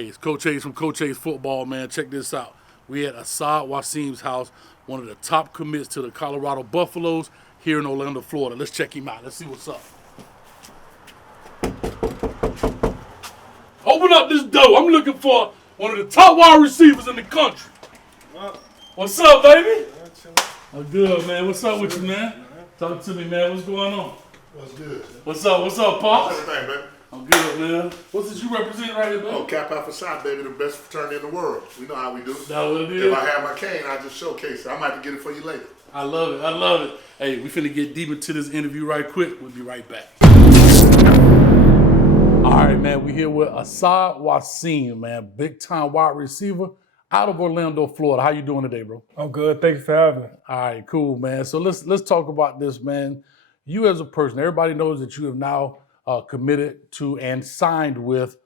Hey, it's Coach Hayes from Coach Hayes Football, man. Check this out. We at Asaad Waseem's house, one of the top commits to the Colorado Buffaloes here in Orlando, Florida. Let's check him out. Let's see what's up. Open up this door. I'm looking for one of the top wide receivers in the country. What's up, baby? I'm good, man. What's up with you, man? Talk to me, man. What's going on? What's good? What's up? What's up, Pops? How's everything, baby? I'm good, man. What's this you represent right here, man? Oh, Cap Alpha Psi, baby, the best fraternity in the world. We know how we do. That what it is? If I have my cane, I just showcase it. I might have to get it for you later. I love it. I love it. Hey, we finna get deep into this interview right quick. We'll be right back. All right, man. We here with Asaad Waseem, man. Big-time wide receiver out of Orlando, Florida. How you doing today, bro? I'm good. Thank you for having me. All right, cool, man. So let's talk about this, man. You as a person, everybody knows that you have now committed to and signed with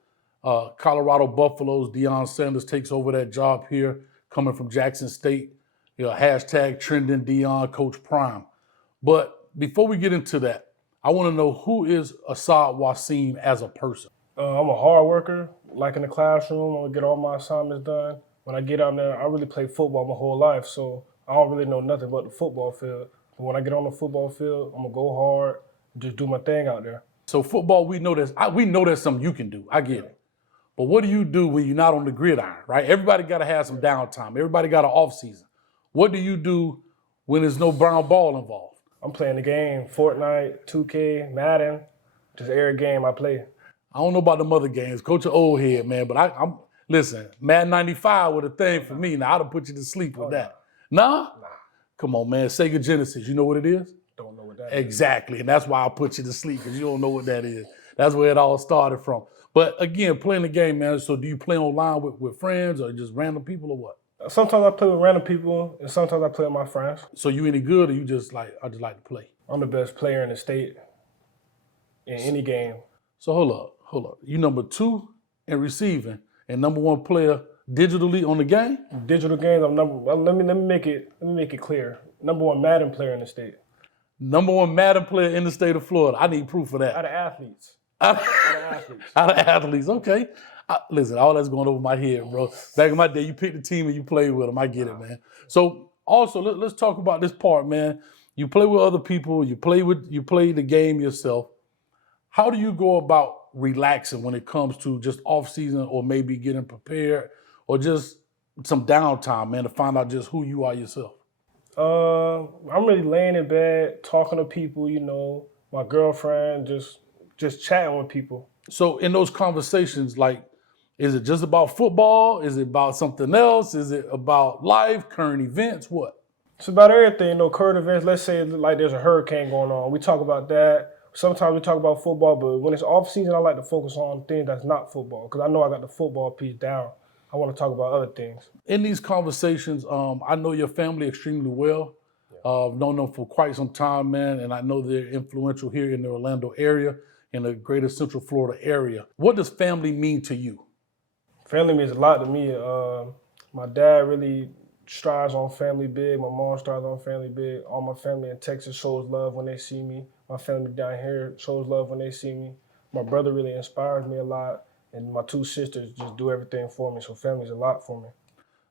Colorado Buffaloes. Deion Sanders takes over that job here, coming from Jackson State. You know, hashtag trending Deion, Coach Prime. But before we get into that, I want to know, who is Asaad Waseem as a person? I'm a hard worker. Like in the classroom, I'm going to get all my assignments done. When I get out there, I really play football my whole life, so I don't really know nothing but the football field. But when I get on the football field, I'm going to go hard, just do my thing out there. So football, we know that's something you can do. I get it. But what do you do when you're not on the gridiron, right? Everybody got to have some downtime. Everybody got an off season. What do you do when there's no brown ball involved? I'm playing the game, Fortnite, 2K, Madden, just every game I play. I don't know about them other games. Coach, an old head, man, but I'm listen, Madden 95 was a thing for me. Now, I'd have put you to sleep with that. Nah? Nah. Come on, man. Sega Genesis, you know what it is? Don't know what that Exactly, and that's why I put you to sleep, because you don't know what that is. That's where it all started from. But again, playing the game, man, so do you play online with friends or just random people or what? Sometimes I play with random people, and sometimes I play with my friends. So you any good, or you just like, I just like to play? I'm the best player in the state in any game. So hold up. You number 2 in receiving and number 1 player digitally on the game? Digital games, I'm let me make it clear. Number 1 Madden player in the state. Number 1 Madden player in the state of Florida. I need proof of that. Out of athletes. Out of athletes, okay. Listen, all that's going over my head, bro. Back in my day, you picked the team and you played with them. I get it, man. So also, let's talk about this part, man. You play with other people. You play the game yourself. How do you go about relaxing when it comes to just off season, or maybe getting prepared, or just some downtime, man, to find out just who you are yourself? I'm really laying in bed, talking to people, you know, my girlfriend, just chatting with people. So in those conversations, like, is it just about football? Is it about something else? Is it about life, current events? What? It's about everything, you know, current events. Let's say like there's a hurricane going on. We talk about that. Sometimes we talk about football, but when it's off season, I like to focus on things that's not football, because I know I got the football piece down. I want to talk about other things. In these conversations, I know your family extremely well. I've known them for quite some time, man, and I know they're influential here in the Orlando area, in the greater Central Florida area. What does family mean to you? Family means a lot to me. My dad really strives on family big. My mom strives on family big. All my family in Texas shows love when they see me. My family down here shows love when they see me. My brother really inspires me a lot. And my 2 sisters just do everything for me. So family's a lot for me.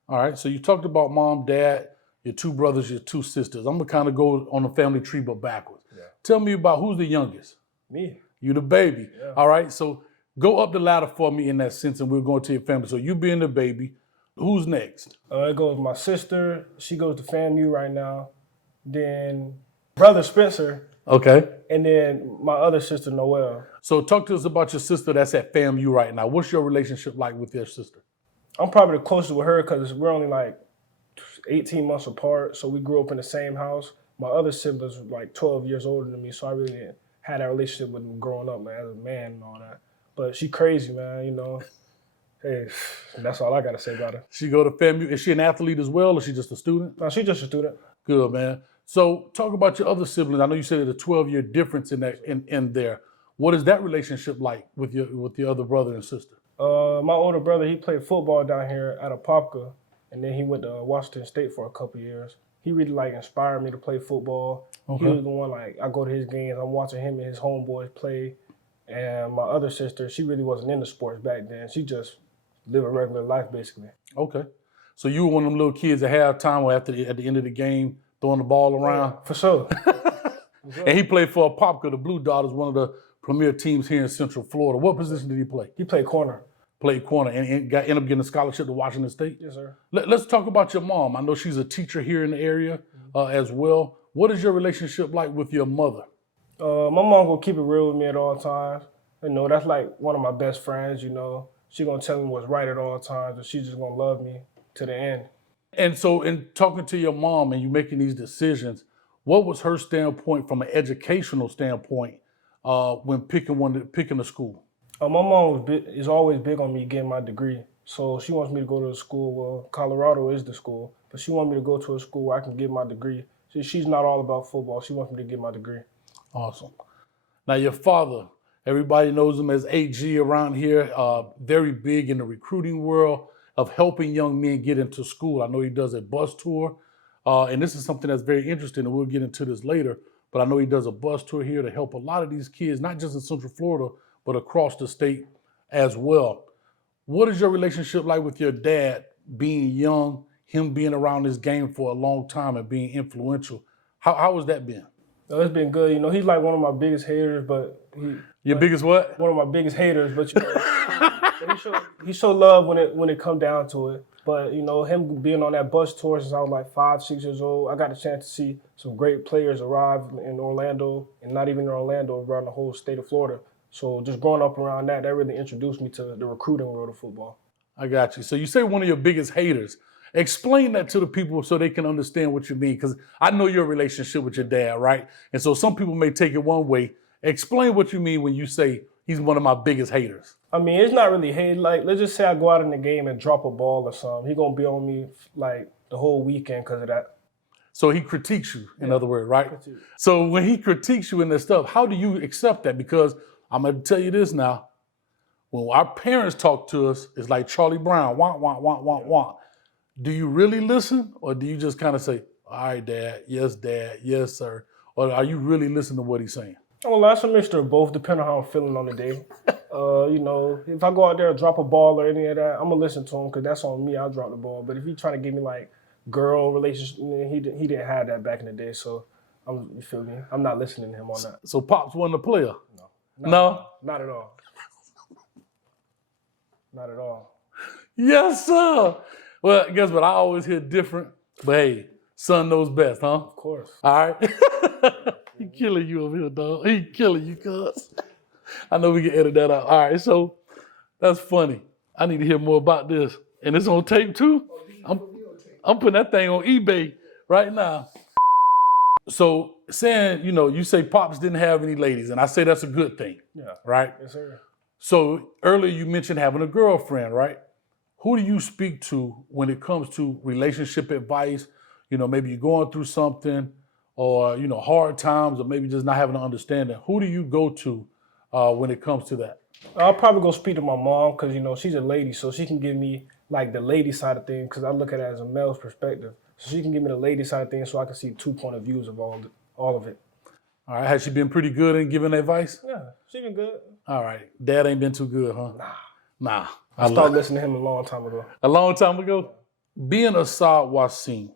All right. So you talked about mom, dad, your 2 brothers, your 2 sisters. I'm going to kind of go on the family tree, but backwards. Yeah. Tell me about who's the youngest. Me. You the baby. Yeah. All right. So go up the ladder for me in that sense, and we'll go into your family. So you being the baby, who's next? It goes my sister. She goes to FAMU right now. Then brother Spencer. Okay. And then my other sister, Noelle. So talk to us about your sister that's at FAMU right now. What's your relationship like with your sister? I'm probably the closest with her because we're only like 18 months apart. So we grew up in the same house. My other siblings were like 12 years older than me. So I really didn't have that relationship with them growing up, man, as a man and all that. But she crazy, man, you know. Hey, that's all I got to say about her. She go to FAMU. Is she an athlete as well, or is she just a student? No, she's just a student. Good, man. So talk about your other siblings. I know you said there's a 12-year difference in there. What is that relationship like with your other brother and sister? My older brother, he played football down here at Apopka, and then he went to Washington State for a couple years. He really inspired me to play football. Okay. He was the one I go to his games. I'm watching him and his homeboys play. And my other sister, she really wasn't into sports back then. She just live a regular life, basically. Okay. So you were one of them little kids at halftime or at the end of the game throwing the ball around? For sure. And he played for Popka, the Blue Dotters, one of the premier teams here in Central Florida. What position did he play? He played corner. Played corner and ended up getting a scholarship to Washington State? Yes, sir. Let's talk about your mom. I know she's a teacher here in the area as well. What is your relationship like with your mother? My mom gonna keep it real with me at all times. You know, that's like one of my best friends, you know. She gonna tell me what's right at all times, and she's just gonna love me to the end. And so in talking to your mom and you making these decisions, what was her standpoint from an educational standpoint when picking a school? My mom is always big on me getting my degree. So she wants me to go to a school, well, Colorado is the school, but she wants me to go to a school where I can get my degree. She's not all about football. She wants me to get my degree. Awesome. Now your father, everybody knows him as AG around here, very big in the recruiting world of helping young men get into school. I know he does a bus tour, and this is something that's very interesting, and we'll get into this later, but I know he does a bus tour here to help a lot of these kids, not just in Central Florida, but across the state as well. What is your relationship like with your dad being young, him being around this game for a long time and being influential? How has that been? It's been good. You know, he's like one of my biggest haters, but Your biggest what? one of my biggest haters, but you know, he showed love when it come down to it. But you know, him being on that bus tour since I was like 5, 6 years old, I got a chance to see some great players arrive in Orlando, and not even in Orlando, around the whole state of Florida. So just growing up around that really introduced me to the recruiting world of football. I got you. So you say one of your biggest haters. Explain that to the people so they can understand what you mean, because I know your relationship with your dad, right? And so some people may take it one way. Explain what you mean when you say he's one of my biggest haters. I mean, it's not really hate. Like, let's just say I go out in the game and drop a ball or something. He gonna be on me like the whole weekend because of that. So he critiques you, in other words, right? So when he critiques you in this stuff, how do you accept that? Because I'm going to tell you this now. When our parents talk to us, it's like Charlie Brown, wah, wah, wah, wah, wah. Do you really listen, or do you just kind of say, all right, Dad, yes, sir? Or are you really listening to what he's saying? Well, that's a mixture of both, depending on how I'm feeling on the day. You know, if I go out there and drop a ball or any of that, I'm going to listen to him because that's on me. I'll drop the ball. But if he's trying to give me, like, girl relationship, he didn't have that back in the day. So, you feel me? I'm not listening to him on that. So Pops wasn't a player? No? Not at all. Not at all. Yes, sir. Well, guess what? I always hear different. But hey, son knows best, huh? Of course. All right. He killing you over here, dog. He killing you, cuz. I know we can edit that out. All right, so that's funny. I need to hear more about this. And it's on tape too? I'm putting that thing on eBay right now. So saying, you say Pops didn't have any ladies, and I say that's a good thing. Yeah. Right? Yes, sir. So earlier you mentioned having a girlfriend, right? Who do you speak to when it comes to relationship advice? Maybe you're going through something or, hard times, or maybe just not having an understanding. Who do you go to when it comes to that? I'll probably go speak to my mom because, she's a lady, so she can give me like the lady side of things because I look at it as a male's perspective. So she can give me the lady side of things so I can see 2 point of views of all of it. All right. Has she been pretty good in giving advice? Yeah, she been good. All right. Dad ain't been too good, huh? Nah. I started listening to him a long time ago. A long time ago? Being Asaad Waseem,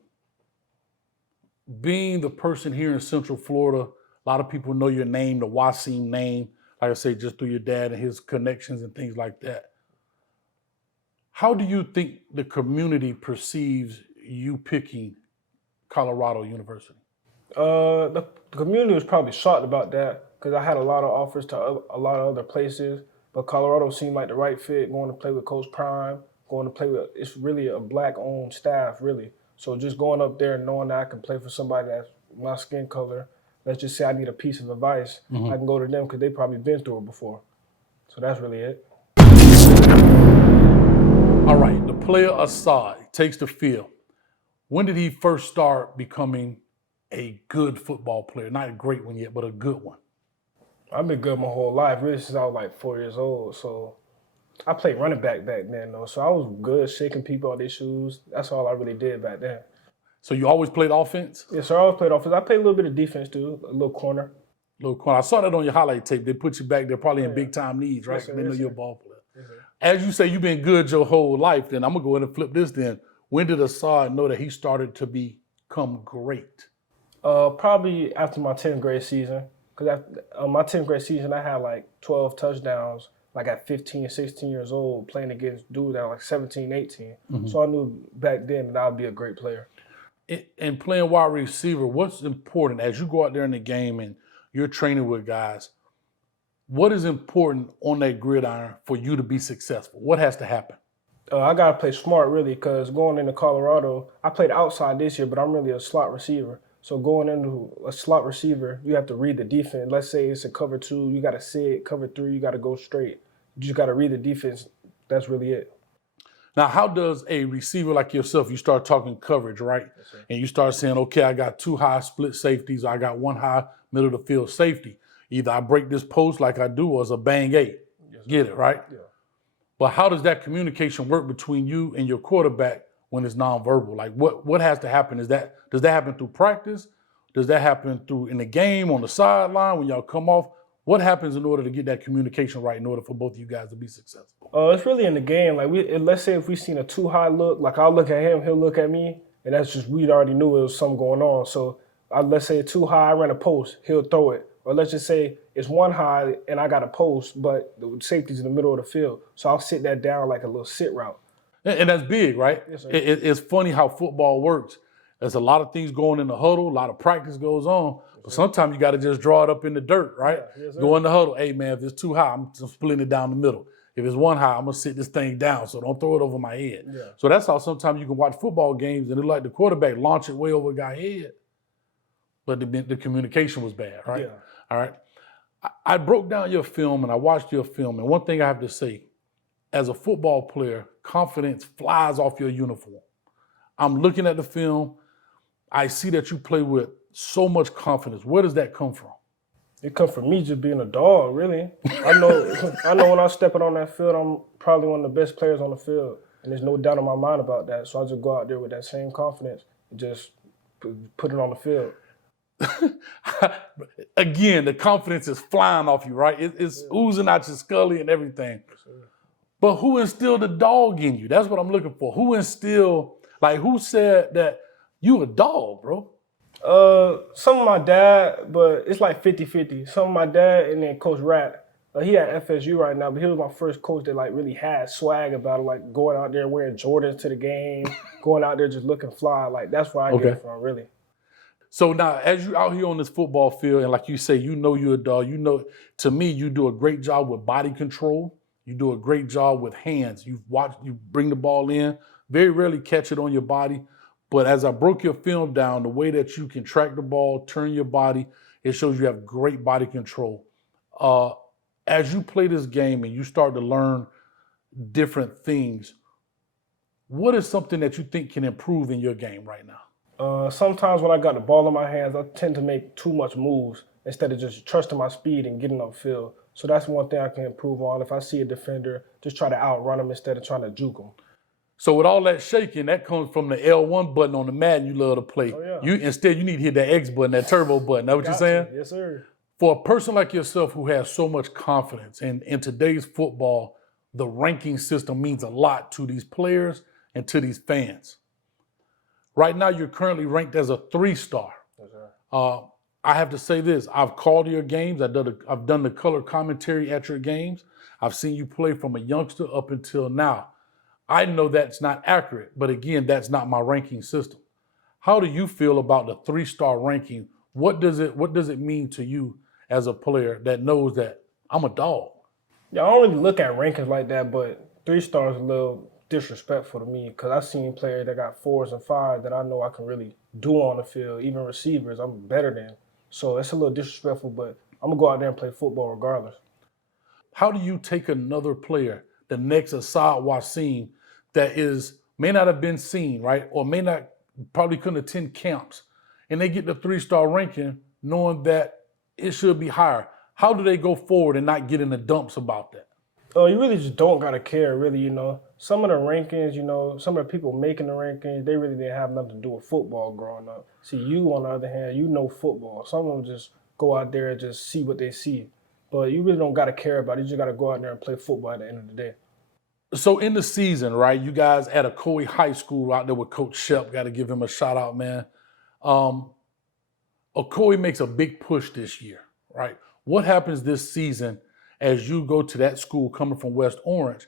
being the person here in Central Florida, a lot of people know your name, the Waseem name, like I say, just through your dad and his connections and things like that. How do you think the community perceives you picking Colorado University? The community was probably shocked about that because I had a lot of offers to a lot of other places, but Colorado seemed like the right fit, going to play with Coach Prime, it's really a black-owned staff, really. So just going up there and knowing that I can play for somebody that's my skin color, let's just say I need a piece of advice, I can go to them because they probably been through it before. So that's really it. All right, the player Asaad takes the field. When did he first start becoming a good football player? Not a great one yet, but a good one. I've been good my whole life, really since I was like 4 years old. So I played running back then, though. So I was good shaking people out their shoes. That's all I really did back then. So you always played offense? Yes, sir. I always played offense. I played a little bit of defense, too, a little corner. I saw that on your highlight tape. They put you back there probably in big-time needs, right? Yes, sir. They know Yes, you're a sir. ball player. Yes, sir. As you say, you've been good your whole life. Then I'm gonna go ahead and flip this. Then when did Asaad know that he started to become great? Probably after my 10th grade season. Because my 10th grade season, I had like 12 touchdowns, like at 15, 16 years old, playing against dudes that were like 17, 18. So I knew back then that I would be a great player. And playing wide receiver, what's important as you go out there in the game and you're training with guys? What is important on that gridiron for you to be successful? What has to happen? I got to play smart, really, because going into Colorado, I played outside this year, but I'm really a slot receiver. So going into a slot receiver, you have to read the defense. Let's say it's a cover 2, you got to sit. Cover 3, you got to go straight. You just got to read the defense. That's really it. Now, how does a receiver like yourself, you start talking coverage, right? Yes, and you start saying, okay, I got 2 high split safeties, I got 1 high middle of the field safety. Either I break this post like I do or it's a bang 8. Yes, Get it, right? Yeah. But how does that communication work between you and your quarterback when it's nonverbal? Like what has to happen? Does that happen through practice? Does that happen through in the game, on the sideline, when y'all come off? What happens in order to get that communication right in order for both of you guys to be successful? It's really in the game. Like let's say if we seen a too high look, like I'll look at him, he'll look at me, and that's just we already knew it was something going on. So let's say too high, I ran a post, he'll throw it. Or let's just say it's 1 high and I got a post, but the safety's in the middle of the field. So I'll sit that down like a little sit route. And that's big, right? Yes, sir. It's funny how football works. There's a lot of things going in the huddle, a lot of practice goes on, but sometimes you got to just draw it up in the dirt, right? Yeah, yes, sir. Go in the huddle. Hey, man, if it's too high, I'm splitting it down the middle. If it's 1 high, I'm going to sit this thing down, so don't throw it over my head. Yeah. So that's how sometimes you can watch football games and it's like the quarterback launch it way over a guy's head, but the communication was bad, right? Yeah. All right. I broke down your film and I watched your film, and one thing I have to say, as a football player, confidence flies off your uniform. I'm looking at the film. I see that you play with so much confidence. Where does that come from? It comes from me just being a dog, really. I know when I'm stepping on that field, I'm probably one of the best players on the field, and there's no doubt in my mind about that. So I just go out there with that same confidence and just put it on the field. Again, the confidence is flying off you, right? It's oozing out your scully and everything. But who instilled the dog in you? That's what I'm looking for. Who who said that you a dog, bro? Some of my dad, but it's like 50-50. Some of my dad and then Coach Rat. He at FSU right now, but he was my first coach that like really had swag about it, like going out there wearing Jordans to the game, going out there just looking fly. Like that's where I get it from, really. So now, as you out here on this football field, and like you say, you know you're a dog. You know, to me, you do a great job with body control. You do a great job with hands. You bring the ball in. Very rarely catch it on your body. But as I broke your film down, the way that you can track the ball, turn your body, it shows you have great body control. As you play this game and you start to learn different things, what is something that you think can improve in your game right now? Sometimes when I got the ball in my hands, I tend to make too much moves instead of just trusting my speed and getting upfield. So that's one thing I can improve on. If I see a defender, just try to outrun him instead of trying to juke him. So with all that shaking, that comes from the L1 button on the Madden you love to play. Oh, yeah. You need to hit that X button, that turbo button. That what you're saying? Yes, sir. For a person like yourself who has so much confidence, and in today's football, the ranking system means a lot to these players and to these fans. Right now, you're currently ranked as a 3-star. Yes, sir. I have to say this. I've called your games. I've done the color commentary at your games. I've seen you play from a youngster up until now. I know that's not accurate, but again, that's not my ranking system. How do you feel about the 3-star ranking? What does it mean to you as a player that knows that I'm a dog? Yeah, I don't really look at rankings like that, but 3 stars is a little disrespectful to me because I've seen players that got 4s and 5s that I know I can really do on the field. Even receivers, I'm better than. So it's a little disrespectful, but I'm going to go out there and play football regardless. How do you take another player, the next Asaad Waseem, that may not have been seen, right, or probably couldn't attend camps, and they get the 3-star ranking knowing that it should be higher? How do they go forward and not get in the dumps about that? You really just don't got to care, really, Some of the rankings, some of the people making the rankings, they really didn't have nothing to do with football growing up. See, you, on the other hand, you know football. Some of them just go out there and just see what they see. But you really don't got to care about it. You just got to go out there and play football at the end of the day. So in the season, right, you guys at Ocoee High School out there with Coach Shep, got to give him a shout out, man. Ocoee makes a big push this year, right? What happens this season as you go to that school coming from West Orange?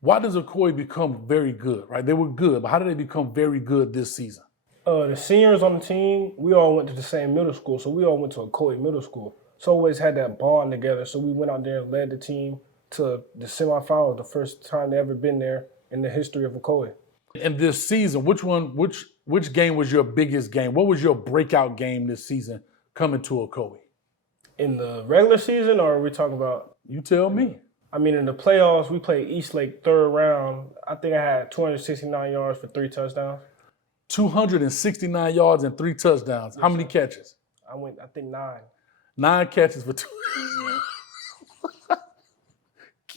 Why does Ocoee become very good, right? They were good, but how did they become very good this season? The seniors on the team, we all went to the same middle school, so we all went to Ocoee Middle School. So always had that bond together. So we went out there and led the team to the semifinals, the first time they ever been there in the history of Ocoee. In this season, which game was your biggest game? What was your breakout game this season coming to Ocoee? In the regular season, or are we talking about? You tell me. I mean, in the playoffs, we played Eastlake third round. I think I had 269 yards for 3 touchdowns. 269 yards and 3 touchdowns. Yes, how many catches? I think 9. 9 catches for 2.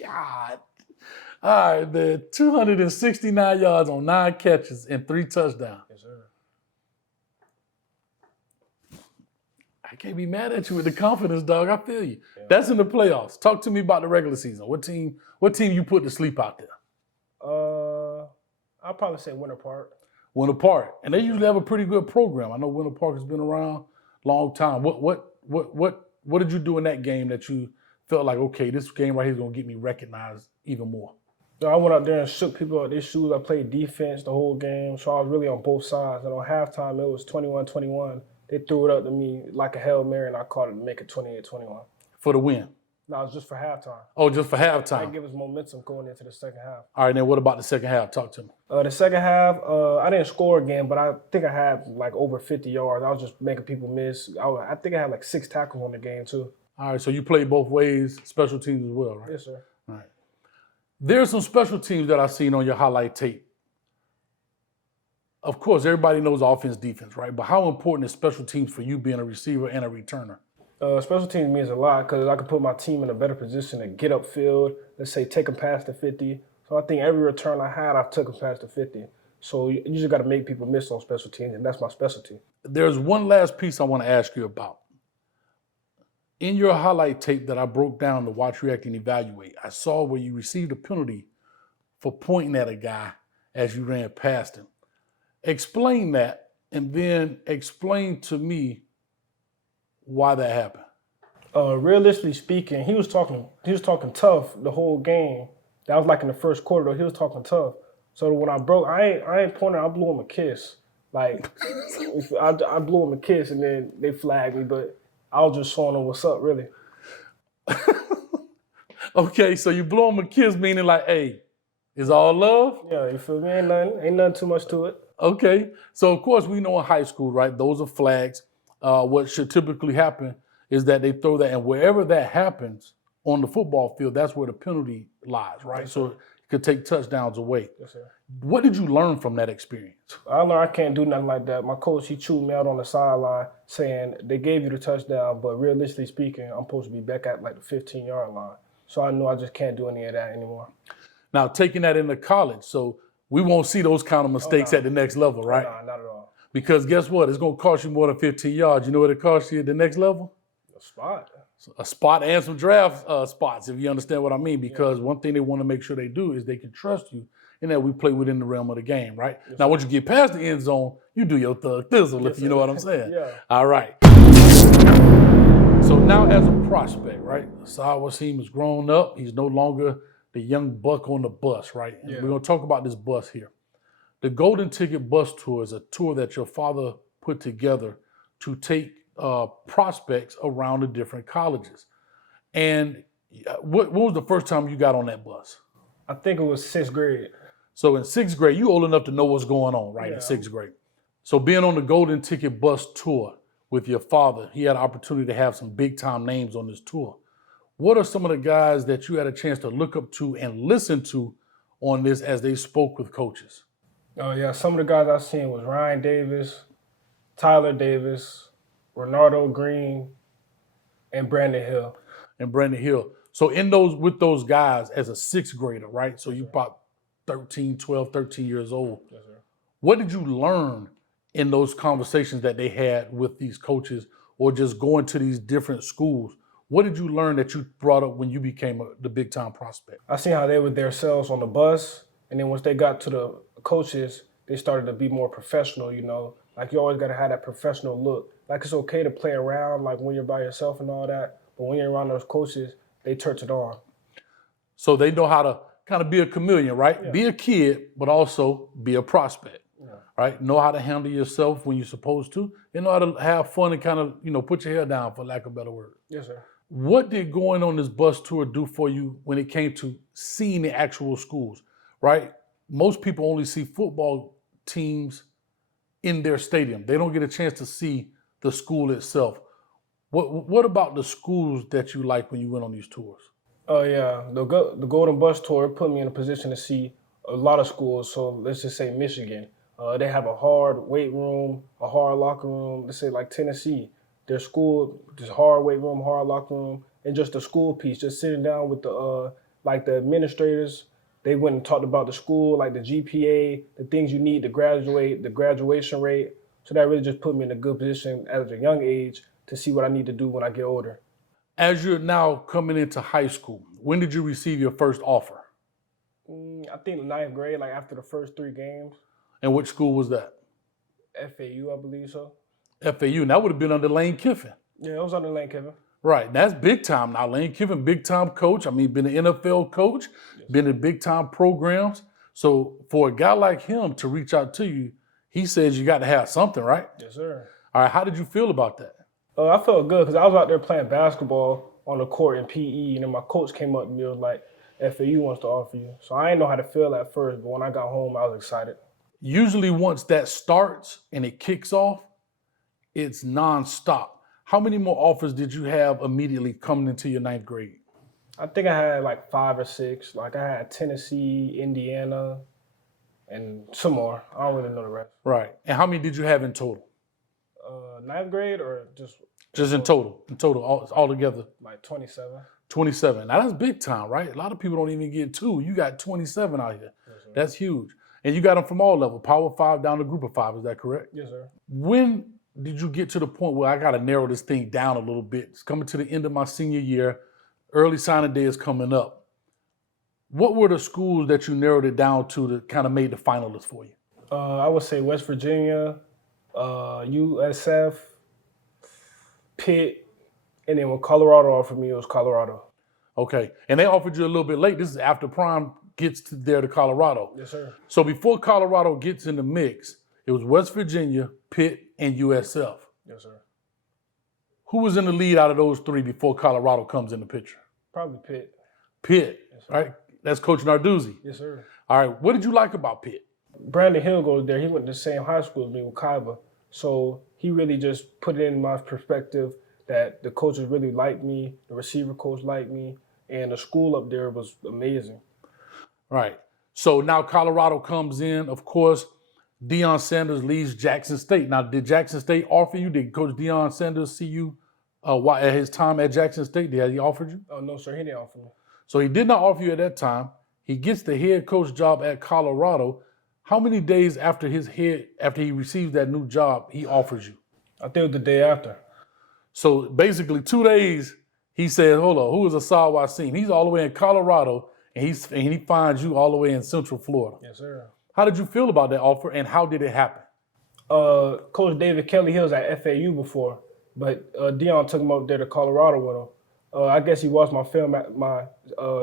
God. All right, man. 269 yards on 9 catches and 3 touchdowns. Yes, sir. I can't be mad at you with the confidence, dog. I feel you. Yeah. That's in the playoffs. Talk to me about the regular season. What team you put to sleep out there? I'll probably say Winter Park. Winter Park. And they usually have a pretty good program. I know Winter Park has been around a long time. What did you do in that game that you felt like, okay, this game right here is going to get me recognized even more? I went out there and shook people out their shoes. I played defense the whole game, so I was really on both sides. And on halftime, it was 21-21. They threw it up to me like a Hail Mary, and I caught it to make it 28-21. For the win? No, it was just for halftime. Oh, just for halftime. That gave us momentum going into the second half. All right, then what about the second half? Talk to me. The second half, I didn't score again, but I think I had like over 50 yards. I was just making people miss. I think I had like 6 tackles on the game, too. All right, so you played both ways, special teams as well, right? Yes, sir. All right. There's some special teams that I've seen on your highlight tape. Of course, everybody knows offense, defense, right? But how important is special teams for you being a receiver and a returner? Special teams means a lot because I can put my team in a better position to get upfield, let's say take them past the 50. So I think every return I had, I took them past the 50. So you just got to make people miss on special teams, and that's my specialty. There's one last piece I want to ask you about. In your highlight tape that I broke down to watch, react, and evaluate, I saw where you received a penalty for pointing at a guy as you ran past him. Explain that, and then explain to me why that happened. Realistically speaking, he was talking tough the whole game. That was like in the first quarter, though. He was talking tough. So when I broke, I ain't pointing. I blew him a kiss. Like I blew him a kiss, and then they flagged me. But I was just showing them what's up, really. Okay, so you blow him a kiss, meaning like, hey, it's all love? Yeah, you feel me? Ain't nothing too much to it. Okay, so of course we know in high school, right? Those are flags. What should typically happen is that they throw that, and wherever that happens on the football field, that's where the penalty lies, right? Yes, so it could take touchdowns away. Yes, sir. What did you learn from that experience? I learned I can't do nothing like that. My coach, he chewed me out on the sideline saying they gave you the touchdown, but realistically speaking, I'm supposed to be back at like the 15-yard line. So I know I just can't do any of that anymore. Now, taking that into college, so we won't see those kind of mistakes at the next level, right? No, not at all. Because guess what? It's going to cost you more than 15 yards. You know what it costs you at the next level? A spot. A spot and some draft spots, if you understand what I mean. Because one thing they want to make sure they do is they can trust you and that we play within the realm of the game, right? Yes, now, once you get past the end zone, you do your thug thizzle, if you know what I'm saying. Yeah. All right. So now as a prospect, right, Asaad Waseem has grown up. He's no longer the young buck on the bus, right? And we're going to talk about this bus here. The Golden Ticket Bus Tour is a tour that your father put together to take prospects around the different colleges. And when was the first time you got on that bus? I think it was 6th grade. So in 6th grade, you old enough to know what's going on, right, in 6th grade. So being on the Golden Ticket Bus Tour with your father, he had an opportunity to have some big-time names on this tour. What are some of the guys that you had a chance to look up to and listen to on this as they spoke with coaches? Oh, yeah. Some of the guys I seen was Ryan Davis, Tyler Davis, Renardo Green, and Brandon Hill. So with those guys as a 6th grader, right? So you about 12, 13 years old. Yes, sir. What did you learn in those conversations that they had with these coaches or just going to these different schools? What did you learn that you brought up when you became the big time prospect? I seen how they were themselves on the bus, and then once they got to the coaches, they started to be more professional, you know. Like, you always got to have that professional look. Like, it's okay to play around, like, when you're by yourself and all that, but when you're around those coaches, they turn it on. So they know how to kind of be a chameleon, right? Yeah. Be a kid, but also be a prospect, right? Know how to handle yourself when you're supposed to, and know how to have fun and kind of, you know, put your hair down, for lack of a better word. Yes, sir. What did going on this bus tour do for you when it came to seeing the actual schools, right? Most people only see football teams in their stadium. They don't get a chance to see the school itself. What about the schools that you like when you went on these tours? Oh, yeah. The Golden Bus Tour put me in a position to see a lot of schools. So let's just say Michigan. They have a hard weight room, a hard locker room. Let's say like Tennessee. Their school, just hard weight room, hard locker room, and just the school piece, just sitting down with the administrators. They went and talked about the school, like the GPA, the things you need to graduate, the graduation rate. So that really just put me in a good position at a young age to see what I need to do when I get older. As you're now coming into high school, when did you receive your first offer? I think 9th grade, like after the first 3 games. And which school was that? FAU, I believe so. FAU, and that would have been under Lane Kiffin. Yeah, it was under Lane Kiffin. Right, that's big time now. Lane Kiffin, big time coach. I mean, been an NFL coach, been in big time programs. So for a guy like him to reach out to you, he says you got to have something, right? Yes, sir. All right, how did you feel about that? I felt good because I was out there playing basketball on the court in PE, and then my coach came up to me and was like, FAU wants to offer you. So I didn't know how to feel at first, but when I got home, I was excited. Usually once that starts and it kicks off, it's nonstop. How many more offers did you have immediately coming into your 9th grade? I think I had like 5 or 6. Like I had Tennessee, Indiana, and some more. I don't really know the rest. Right. And how many did you have in total? 9th grade or just in total? In total, all together? Like 27. 27. Now that's big time, right? A lot of people don't even get 2. You got 27 out here. Yes, sir. That's huge. And you got them from all levels, Power 5 down to Group of 5. Is that correct? Yes, sir. When did you get to the point where I got to narrow this thing down a little bit? It's coming to the end of my senior year. Early signing day is coming up. What were the schools that you narrowed it down to that kind of made the finalists for you? I would say West Virginia, USF, Pitt, and then when Colorado offered me, it was Colorado. Okay. And they offered you a little bit late. This is after Prime gets there to Colorado. Yes, sir. So before Colorado gets in the mix, it was West Virginia, Pitt, and USF. Yes, sir. Who was in the lead out of those 3 before Colorado comes in the picture? Probably Pitt. Pitt, Yes, sir. right? That's Coach Narduzzi. Yes, sir. All right. What did you like about Pitt? Brandon Hill goes there. He went to the same high school as me with Kaiba. So he really just put it in my perspective that the coaches really liked me, the receiver coach liked me, and the school up there was amazing. Right. So now Colorado comes in. Of course, Deion Sanders leaves Jackson State. Now, did Jackson State offer you? Did Coach Deion Sanders see you at his time at Jackson State? Did he offer you? Oh, no, sir. He didn't offer me. So he did not offer you at that time. He gets the head coach job at Colorado. How many days after he receives that new job, he offers you? I think it was the day after. So basically 2 days, he said, hold on, who is Asaad Waseem? He's all the way in Colorado, and he finds you all the way in Central Florida. Yes, sir. How did you feel about that offer, and how did it happen? Coach David Kelly, he was at FAU before, but Deion took him up there to Colorado with him. I guess he watched my film, my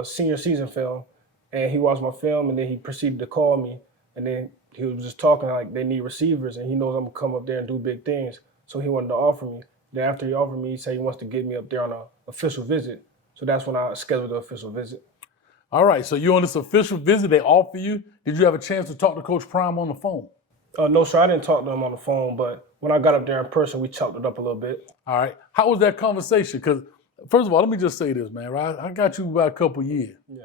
senior season film, and he watched my film, and then he proceeded to call me, and then he was just talking like they need receivers, and he knows I'm going to come up there and do big things, so he wanted to offer me. Then after he offered me, he said he wants to get me up there on an official visit, so that's when I scheduled the official visit. All right, so you're on this official visit. They offer you. Did you have a chance to talk to Coach Prime on the phone? No, sir, I didn't talk to him on the phone, but when I got up there in person, we chopped it up a little bit. All right. How was that conversation? Because, first of all, let me just say this, man, right? I got you by a couple years. Yeah.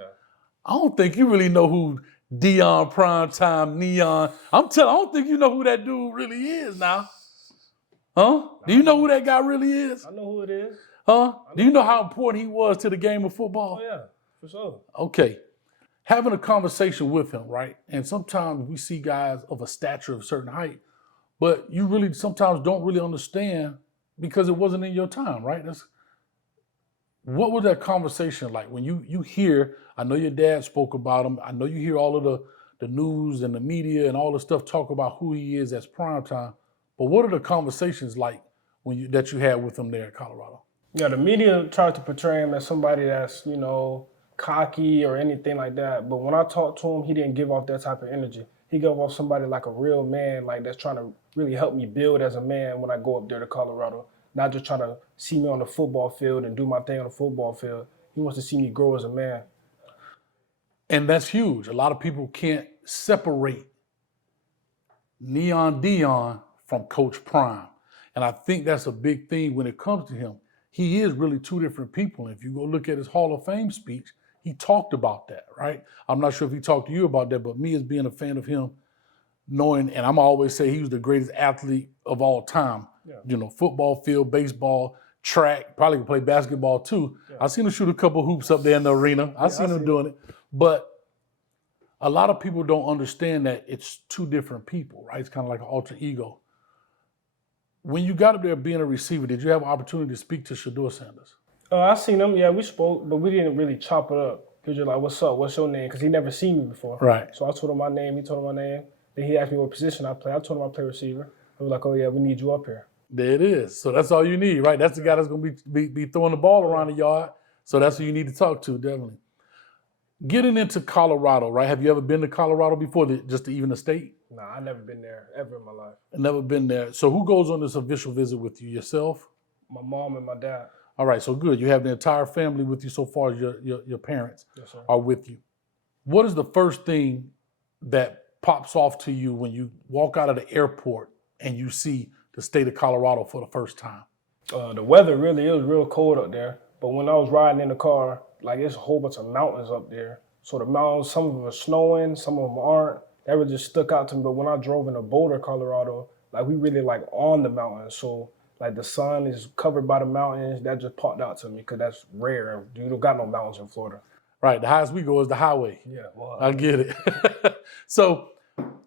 I don't think you really know who Deion Primetime Neon. I don't think you know who that dude really is now. Huh? Do you know who that guy really is? I know who it is. Huh? Do you know how important he was to the game of football? Oh, yeah, for sure. Okay. Having a conversation with him, right? And sometimes we see guys of a stature of a certain height, but you really sometimes don't really understand because it wasn't in your time, right? What was that conversation like when you hear? I know your dad spoke about him. I know you hear all of the news and the media and all the stuff talk about who he is as prime time. But what are the conversations like that you had with him there in Colorado? Yeah, the media tried to portray him as somebody that's, cocky or anything like that. But when I talked to him, he didn't give off that type of energy. He gave off somebody like a real man, like that's trying to really help me build as a man when I go up there to Colorado. Not just trying to see me on the football field and do my thing on the football field. He wants to see me grow as a man. And that's huge. A lot of people can't separate Neon Dion from Coach Prime. And I think that's a big thing when it comes to him. He is really two different people. And if you go look at his Hall of Fame speech, he talked about that, right? I'm not sure if he talked to you about that, but me as being a fan of him, knowing, and I'm always say he was the greatest athlete of all time. Yeah. Football field, baseball, track, probably could play basketball too. Yeah. I seen him shoot a couple hoops up there in the arena. I seen him doing it. But a lot of people don't understand that it's two different people, right? It's kind of like an alter ego. When you got up there being a receiver, did you have an opportunity to speak to Shedeur Sanders? I seen him. Yeah, we spoke, but we didn't really chop it up. Because you're like, what's up? What's your name? Because he never seen me before. Right. So I told him my name. He told him my name. Then he asked me what position I play. I told him I play receiver. I was like, oh, yeah, we need you up here. There it is. So that's all you need, right? That's the guy that's going to be throwing the ball around the yard. So that's who you need to talk to, definitely. Getting into Colorado, right? Have you ever been to Colorado before, just even the state? Nah, I've never been there ever in my life. Never been there. So who goes on this official visit with you? Yourself? My mom and my dad. All right, so good. You have the entire family with you so far as your parents are with you. What is the first thing that pops off to you when you walk out of the airport and you see the state of Colorado for the first time? The weather really, it was real cold up there. But when I was riding in the car, like there's a whole bunch of mountains up there. So the mountains, some of them are snowing, some of them aren't. That really just stuck out to me. But when I drove into Boulder, Colorado, like we really like on the mountains. So like the sun is covered by the mountains. That just popped out to me because that's rare. You don't got no mountains in Florida. Right. The highest we go is the highway. Yeah. Well, I get it. So,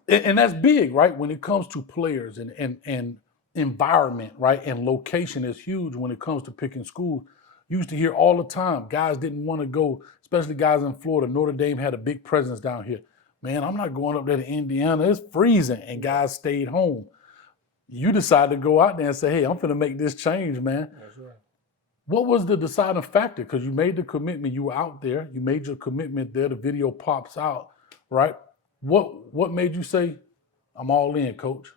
and that's big, right? When it comes to players and environment, right? And location is huge when it comes to picking schools. You used to hear all the time, guys didn't want to go, especially guys in Florida. Notre Dame had a big presence down here. Man, I'm not going up there to Indiana. It's freezing. And guys stayed home. You decided to go out there and say, hey, I'm going to make this change, man. That's right. What was the deciding factor? Because you made the commitment. You were out there. You made your commitment there. The video pops out, right? What made you say, I'm all in, coach?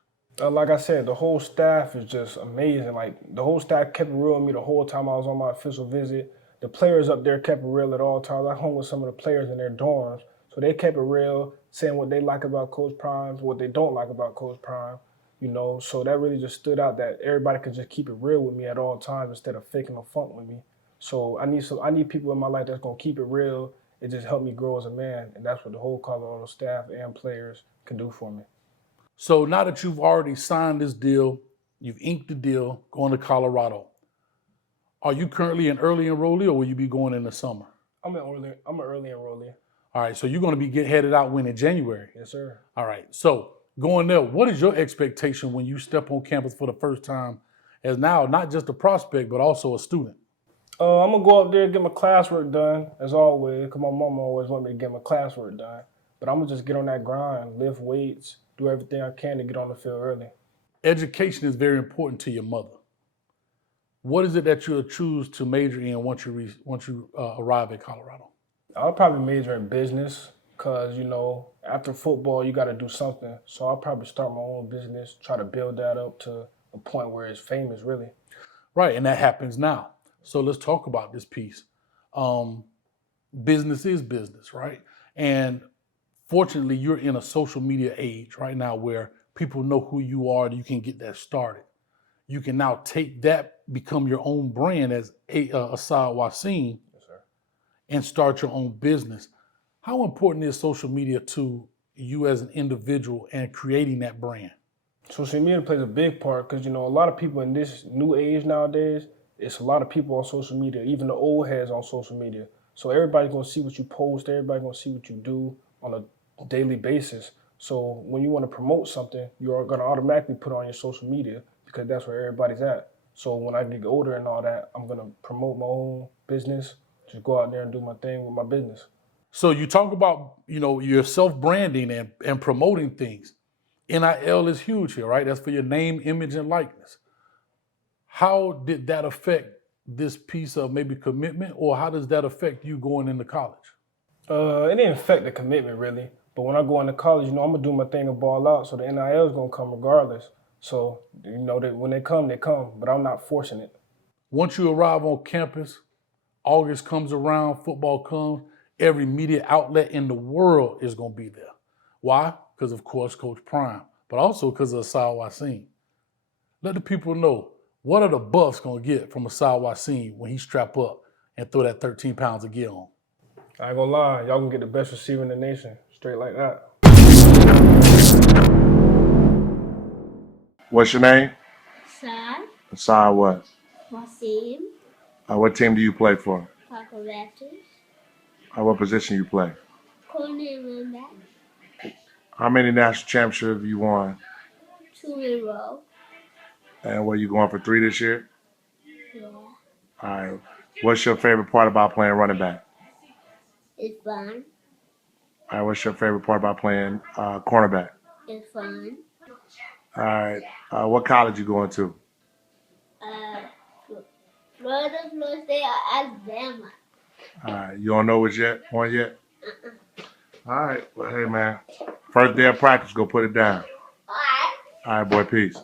Like I said, the whole staff is just amazing. Like, the whole staff kept it real with me the whole time I was on my official visit. The players up there kept it real at all times. I hung with some of the players in their dorms. So they kept it real, saying what they like about Coach Prime, what they don't like about Coach Prime. So that really just stood out that everybody could just keep it real with me at all times instead of faking a funk with me. So I need people in my life that's gonna keep it real. It just helped me grow as a man, and that's what the whole Colorado staff and players can do for me. So now that you've already signed this deal, you've inked the deal, going to Colorado. Are you currently an early enrollee, or will you be going in the summer? I'm an early enrollee. All right, so you're going to be headed out when in January? Yes, sir. All right, so going there, what is your expectation when you step on campus for the first time as now not just a prospect, but also a student? I'm going to go up there and get my classwork done, as always, because my mama always wanted me to get my classwork done. But I'm going to just get on that grind, lift weights, do everything I can to get on the field early. Education is very important to your mother. What is it that you'll choose to major in once you arrive at Colorado? I'll probably major in business because, after football, you got to do something. So I'll probably start my own business, try to build that up to a point where it's famous, really. Right, and that happens now. So let's talk about this piece. Business is business, right? And fortunately, you're in a social media age right now where people know who you are and you can get that started. You can now take that, become your own brand as Asaad Waseem, yes, sir, and start your own business. How important is social media to you as an individual and creating that brand? Social media plays a big part because, a lot of people in this new age nowadays, it's a lot of people on social media, even the old heads on social media. So everybody's going to see what you post, everybody's going to see what you do on a daily basis. So when you want to promote something, you're going to automatically put it on your social media because that's where everybody's at. So when I get older and all that, I'm going to promote my own business. Just go out there and do my thing with my business. So you talk about, your self-branding and promoting things. NIL is huge here, right? That's for your name, image, and likeness. How did that affect this piece of maybe commitment, or how does that affect you going into college? It didn't affect the commitment really, but when I go into college, I'm gonna do my thing and ball out. So the NIL is gonna come regardless. So that when they come, but I'm not forcing it. Once you arrive on campus, August comes around, football comes, every media outlet in the world is gonna be there. Why? Because of course, Coach Prime, but also because of Asaad Waseem. Let the people know, what are the Buffs gonna get from Asaad Waseem when he strap up and throw that 13 pounds of gear on? I ain't gonna lie, y'all can get the best receiver in the nation, straight like that. What's your name? Asaad Asaad what? Waseem, What team do you play for? Papa Raptors, What position you play? corner and run back, How many national championships have you won? 2 in a row. And were you going for 3 this year? Yeah, All right. What's your favorite part about playing running back? it's fun. All right. What's your favorite part about playing cornerback? It's fun. All right. What college you going to? Florida State, or Alabama. All right. You don't know which one yet? All right. Well, hey, man. First day of practice, go put it down. All right. All right, boy. Peace.